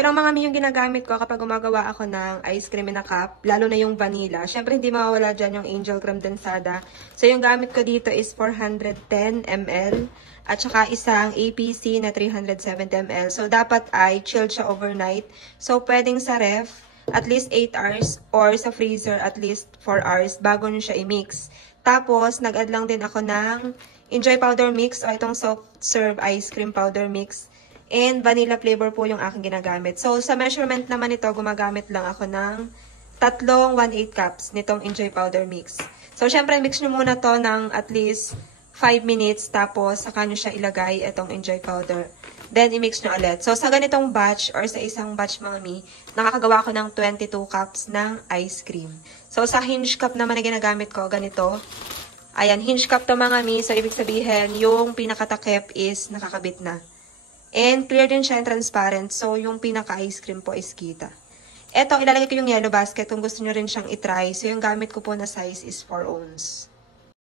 ito lang mga mi yung ginagamit ko kapag gumagawa ako ng ice cream na cup, lalo na yung vanilla. Siyempre, hindi mawawala dyan yung Angel Condensada. So, yung gamit ko dito is 410 ml at saka isang APC na 370 ml. So, dapat ay chilled siya overnight. So, pwedeng sa ref at least 8 hours or sa freezer at least 4 hours bago nyo siya i-mix. Tapos, nag-add lang din ako ng Enjoy Powder Mix o itong soft serve ice cream powder mix. And vanilla flavor po yung aking ginagamit. So, sa measurement naman ito, gumagamit lang ako ng tatlong 1/8 cups nitong Enjoy Powder Mix. So, syempre, mix nyo muna to ng at least 5 minutes. Tapos, saka nyo siya ilagay itong Enjoy Powder. Then, i-mix nyo ulit. So, sa ganitong batch or sa isang batch mga mi, nakakagawa ko ng 22 cups ng ice cream. So, sa hinge cup naman na ginagamit ko, ganito. Ayan, hinge cup to mga mi. So, ibig sabihin, yung pinakatakip is nakakabit na. And clear din siya and transparent. So, yung pinaka-ice cream po is kita. Eto, ilalagay ko yung yellow basket kung gusto nyo rin siyang itry. So, yung gamit ko po na size is 4 ounce.